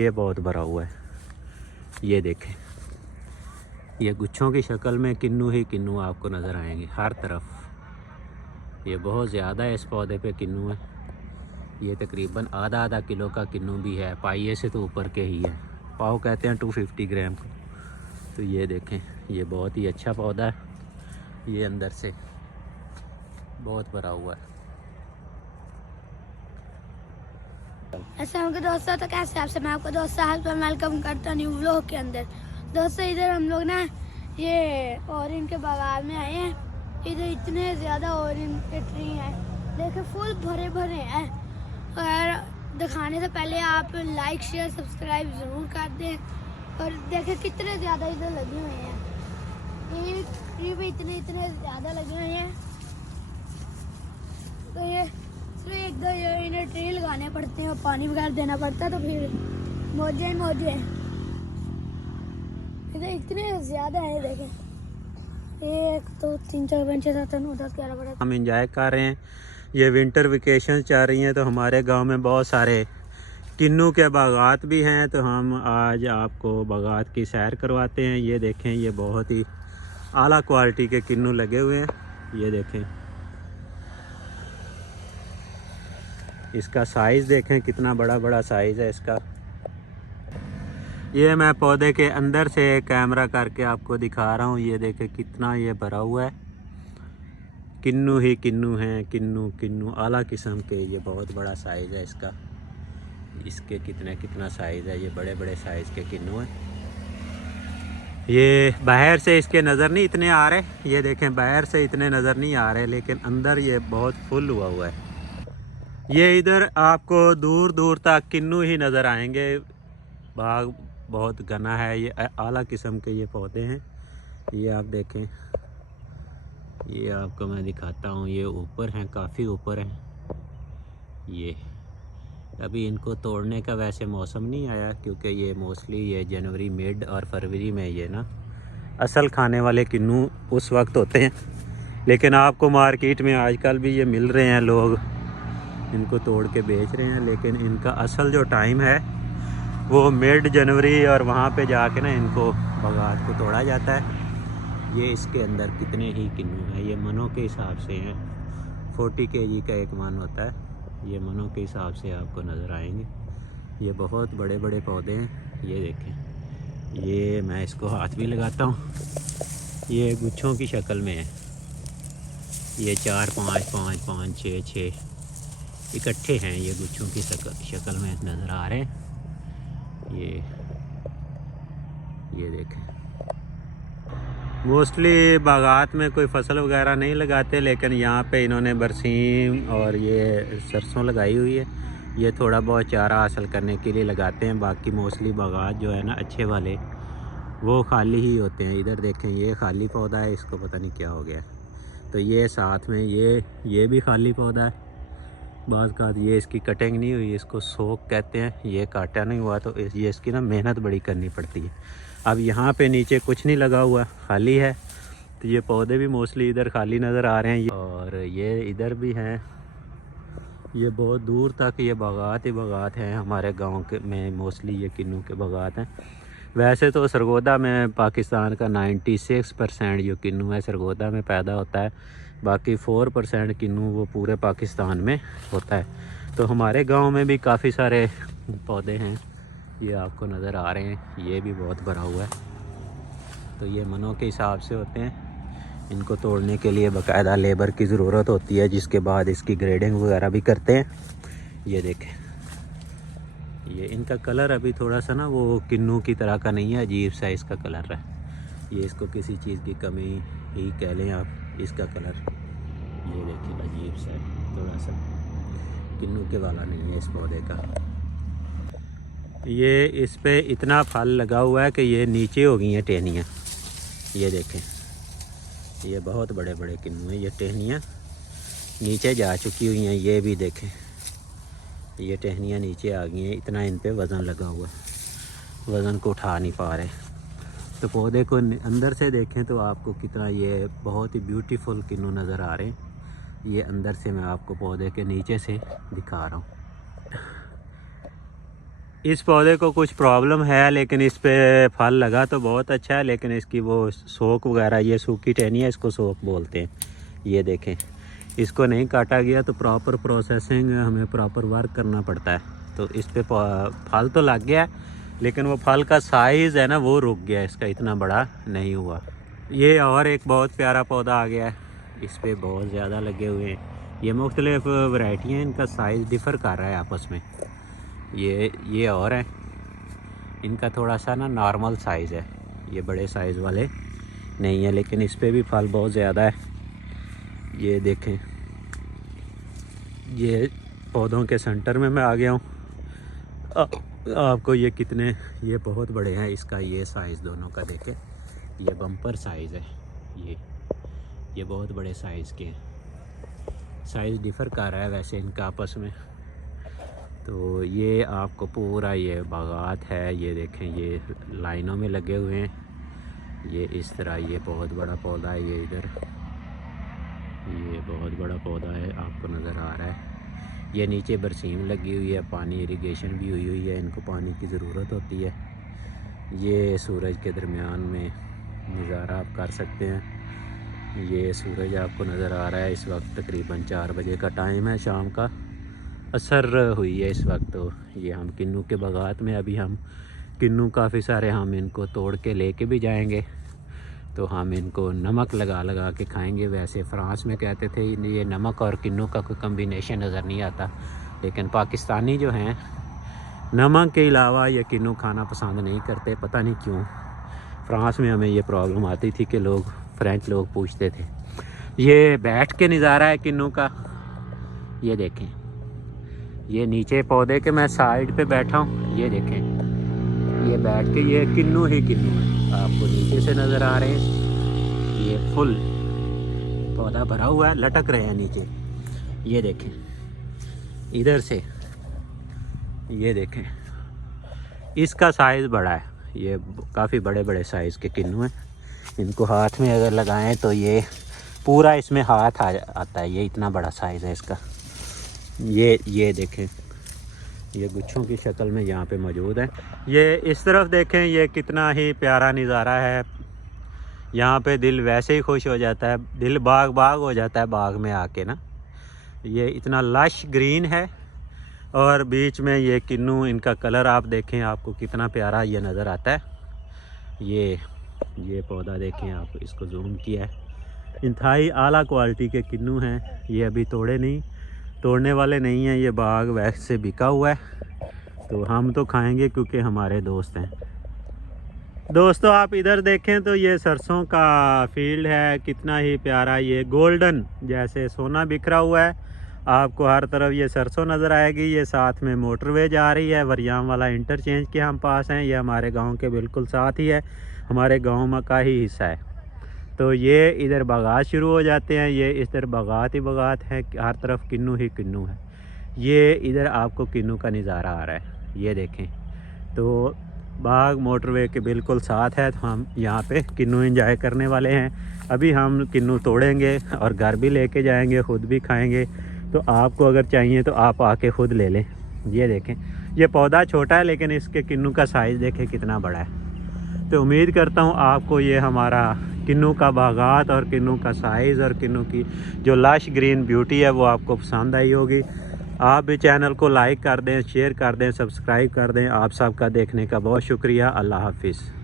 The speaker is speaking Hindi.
ये बहुत भरा हुआ है, ये देखें। ये गुच्छों की शक्ल में किन्नू ही किन्नू आपको नज़र आएंगे हर तरफ। ये बहुत ज़्यादा है, इस पौधे पे किन्नू है। ये तकरीबन आधा किलो का किन्नू भी है, पाइये से तो ऊपर के ही है। पाव कहते हैं 250 ग्राम को। तो ये देखें, ये बहुत ही अच्छा पौधा है, ये अंदर से बहुत भरा हुआ है। अस्सलाम दोस्तों, तो कैसे आपसे मैं आपको दोस्तों वेलकम करता न्यू व्लॉग के अंदर। दोस्तों इधर हम लोग ना ये ऑरेंज के बागान में आए हैं। इधर इतने ज़्यादा ऑरेंज के ट्री हैं, देखिए फुल भरे भरे हैं। और दिखाने से पहले आप लाइक शेयर सब्सक्राइब ज़रूर कर दें। और देखिए कितने ज़्यादा इधर लगे हुए हैं, ये ट्री पे इतने ज़्यादा लगे हुए हैं। तो ये सिर्फ एक दो इन्हें ट्री लगाने पड़ते हैं और पानी वगैरह देना पड़ता है, तो फिर मौजे ही मौजे हैं। इधर इतने ज़्यादा है, देखें 1 2 3 4 5 6 7 8 9 10 11 12। हम इंजॉय कर रहे हैं, ये विंटर वेकेशन चल रही हैं, तो हमारे गांव में बहुत सारे किन्नू के बागात भी हैं। तो हम आज आपको बागात की सैर करवाते हैं। ये देखें, ये बहुत ही आला क्वालिटी के किन्नू लगे हुए हैं। ये देखें, इसका साइज़ देखें, कितना बड़ा बड़ा साइज़ है इसका। ये मैं पौधे के अंदर से कैमरा करके आपको दिखा रहा हूँ। ये देखें कितना ये भरा हुआ है, किन्नू ही किन्नू हैं, किन्नू किन्नू आला किस्म के। ये बहुत बड़ा साइज़ है इसका, इसके कितना साइज़ है। ये बड़े बड़े साइज़ के किन्नू हैं। ये बाहर से इसके नज़र नहीं इतने आ रहे, ये देखें बाहर से इतने नज़र नहीं आ रहे, लेकिन अंदर ये बहुत फुल हुआ है। ये इधर आपको दूर दूर तक किन्नू ही नज़र आएंगे। बाग बहुत घना है, ये आला किस्म के ये पौधे हैं। ये आप देखें, ये आपको मैं दिखाता हूँ, ये ऊपर हैं, काफ़ी ऊपर हैं। ये अभी इनको तोड़ने का वैसे मौसम नहीं आया, क्योंकि ये मोस्टली ये जनवरी मिड और फरवरी में ये ना असल खाने वाले किन्नू उस वक्त होते हैं। लेकिन आपको मार्केट में आजकल भी ये मिल रहे हैं, लोग इनको तोड़ के बेच रहे हैं। लेकिन इनका असल जो टाइम है वो मिड जनवरी, और वहाँ पे जाके ना इनको बागात को तोड़ा जाता है। ये इसके अंदर कितने ही किन्नू हैं, ये मनों के हिसाब से हैं। 40 kg का एक मन होता है, ये मनों के हिसाब से आपको नज़र आएंगे। ये बहुत बड़े बड़े पौधे हैं। ये देखें, ये मैं इसको हाथ भी लगाता हूँ, ये गुच्छों की शक्ल में है। ये 4 5 5 5 6 6 इकट्ठे हैं, ये गुच्छों की शक्ल में नज़र आ रहे हैं। ये देखें, मोस्टली बागात में कोई फसल वगैरह नहीं लगाते, लेकिन यहाँ पे इन्होंने बरसीम और ये सरसों लगाई हुई है। ये थोड़ा बहुत चारा हासिल करने के लिए लगाते हैं। बाकी मोस्टली बागात जो है ना अच्छे वाले, वो खाली ही होते हैं। इधर देखें, ये खाली पौधा है, इसको पता नहीं क्या हो गया। तो ये साथ में ये भी खाली पौधा है। बाज़ का ये इसकी कटिंग नहीं हुई, इसको सोक कहते हैं। ये काटा नहीं हुआ, तो ये इसकी ना मेहनत बड़ी करनी पड़ती है। अब यहाँ पे नीचे कुछ नहीं लगा हुआ, खाली है। तो ये पौधे भी मोस्टली इधर खाली नज़र आ रहे हैं। और ये इधर भी हैं, ये बहुत दूर तक ये बागात ही बागात हैं। हमारे गांव के में मोस्टली ये किन्नू के बागात हैं। वैसे तो सरगोदा में पाकिस्तान का 96% जो किन्नू है सरगोदा में पैदा होता है। बाकी 4% किन्नू वो पूरे पाकिस्तान में होता है। तो हमारे गांव में भी काफ़ी सारे पौधे हैं, ये आपको नज़र आ रहे हैं। ये भी बहुत भरा हुआ है। तो ये मनों के हिसाब से होते हैं। इनको तोड़ने के लिए बाकायदा लेबर की ज़रूरत होती है, जिसके बाद इसकी ग्रेडिंग वगैरह भी करते हैं। ये देखें, ये इनका कलर अभी थोड़ा सा ना वो किन्नू की तरह का नहीं है, अजीब सा इसका कलर है। ये इसको किसी चीज़ की कमी ही कह लें आप, इसका कलर ये देखिए अजीब सा है, थोड़ा सा किन्नू के वाला नहीं है इस पौधे का। ये इस पे इतना फल लगा हुआ है कि ये नीचे हो गई हैं टहनियाँ। ये देखें, ये बहुत बड़े बड़े किन्नू हैं, ये टहनियाँ नीचे जा चुकी हुई हैं। ये भी देखें, ये टहनियाँ नीचे आ गई हैं, इतना इन पे वज़न लगा हुआ है, वज़न को उठा नहीं पा रहे। तो पौधे को अंदर से देखें तो आपको कितना ये बहुत ही ब्यूटीफुल किन्नू नज़र आ रहे हैं। ये अंदर से मैं आपको पौधे के नीचे से दिखा रहा हूँ। इस पौधे को कुछ प्रॉब्लम है, लेकिन इस पे फल लगा तो बहुत अच्छा है, लेकिन इसकी वो सोक वगैरह, ये सूखी टहनी है, इसको सोक बोलते हैं। ये देखें, इसको नहीं काटा गया तो प्रॉपर प्रोसेसिंग हमें प्रॉपर वर्क करना पड़ता है। तो इस पे फल तो लग गया, लेकिन वो फल का साइज़ है ना वो रुक गया, इसका इतना बड़ा नहीं हुआ। ये और एक बहुत प्यारा पौधा आ गया है, इस पे बहुत ज़्यादा लगे हुए हैं। ये मुख्तलिफ वैरायटी हैं, इनका साइज़ डिफ़र कर रहा है आपस में। ये और हैं, इनका थोड़ा सा ना नॉर्मल साइज़ है, ये बड़े साइज़ वाले नहीं है, लेकिन इस पे भी फल बहुत ज़्यादा है। ये देखें, ये पौधों के सेंटर में मैं आ गया हूँ। आपको ये कितने, ये बहुत बड़े हैं, इसका ये साइज़ दोनों का देखें, ये बम्पर साइज़ है। ये बहुत बड़े साइज़ के हैं, साइज़ डिफ़र कर रहा है वैसे इनका आपस में। तो ये आपको पूरा ये बागात है, ये देखें, ये लाइनों में लगे हुए हैं। ये इस तरह, ये बहुत बड़ा पौधा है, ये इधर ये बहुत बड़ा पौधा है, आपको नज़र आ रहा है। ये नीचे बरसीम लगी हुई है, पानी इरिगेशन भी हुई हुई है, इनको पानी की ज़रूरत होती है। ये सूरज के दरमियान में नज़ारा आप कर सकते हैं। ये सूरज आपको नज़र आ रहा है, इस वक्त तकरीबन 4 बजे का टाइम है, शाम का असर हुई है इस वक्त। तो ये हम किन्नू के बागात में, अभी हम किन्नू काफ़ी सारे हम इनको तोड़ के लेके भी जाएंगे, तो हम इनको नमक लगा लगा के खाएंगे। वैसे फ्रांस में कहते थे ये नमक और किन्नू का कोई कम्बिनेशन नज़र नहीं आता, लेकिन पाकिस्तानी जो हैं नमक के अलावा ये किन्नू खाना पसंद नहीं करते, पता नहीं क्यों। फ्रांस में हमें ये प्रॉब्लम आती थी कि लोग, फ्रेंच लोग पूछते थे। ये बैठ के नज़ारा है किन्नू का, ये देखें, ये नीचे पौधे के मैं साइड पे बैठा हूँ, ये देखें, ये बैठ के, ये किन्नू ही किन्नू है, आपको नीचे से नज़र आ रहे हैं। ये फुल पौधा भरा हुआ है, लटक रहे हैं नीचे, ये देखें इधर से, ये देखें, इसका साइज़ बड़ा है। ये काफ़ी बड़े बड़े साइज़ के किन्नू हैं, इनको हाथ में अगर लगाएं तो ये पूरा इसमें हाथ आता है, ये इतना बड़ा साइज़ है इसका। ये देखें, ये गुच्छों की शक्ल में यहाँ पे मौजूद है। ये इस तरफ देखें, ये कितना ही प्यारा नज़ारा है। यहाँ पे दिल वैसे ही खुश हो जाता है, दिल बाग बाग हो जाता है बाग में आके ना। ये इतना लश ग्रीन है, और बीच में ये किन्नू, इनका कलर आप देखें, आपको कितना प्यारा ये नज़र आता है। ये पौधा देखें आप, इसको जूम किया है, इंतहाई आला क्वालिटी के किन्नू हैं। ये अभी तोड़ने वाले नहीं हैं, ये बाग वैसे बिका हुआ है, तो हम तो खाएंगे क्योंकि हमारे दोस्त हैं। दोस्तों आप इधर देखें तो ये सरसों का फील्ड है, कितना ही प्यारा, ये गोल्डन जैसे सोना बिखरा हुआ है। आपको हर तरफ ये सरसों नज़र आएगी। ये साथ में मोटरवे जा रही है, वरियाम वाला इंटरचेंज के हम पास हैं, ये हमारे गांव के बिल्कुल साथ ही है, हमारे गांव का ही हिस्सा है। तो ये इधर बागात शुरू हो जाते हैं, ये इधर बागात ही बागात है, हर तरफ किन्नू ही किन्नू है। ये इधर आपको किन्नू का नज़ारा आ रहा है, ये देखें। तो बाग मोटरवे के बिल्कुल साथ है, तो हम यहाँ पे किन्नू एंजॉय करने वाले हैं। अभी हम किन्नू तोड़ेंगे और घर भी लेके जाएंगे, ख़ुद भी खाएंगे। तो आपको अगर चाहिए तो आप आके ख़ुद ले लें। ये देखें, ये पौधा छोटा है लेकिन इसके किन्नू का साइज़ देखें कितना बड़ा है। तो उम्मीद करता हूँ आपको ये हमारा किन्नू का बागात और किन्नू का साइज़ और किन्नू की जो लश ग्रीन ब्यूटी है वो आपको पसंद आई होगी। आप भी चैनल को लाइक कर दें, शेयर कर दें, सब्सक्राइब कर दें। आप सबका देखने का बहुत शुक्रिया। अल्लाह हाफिज़।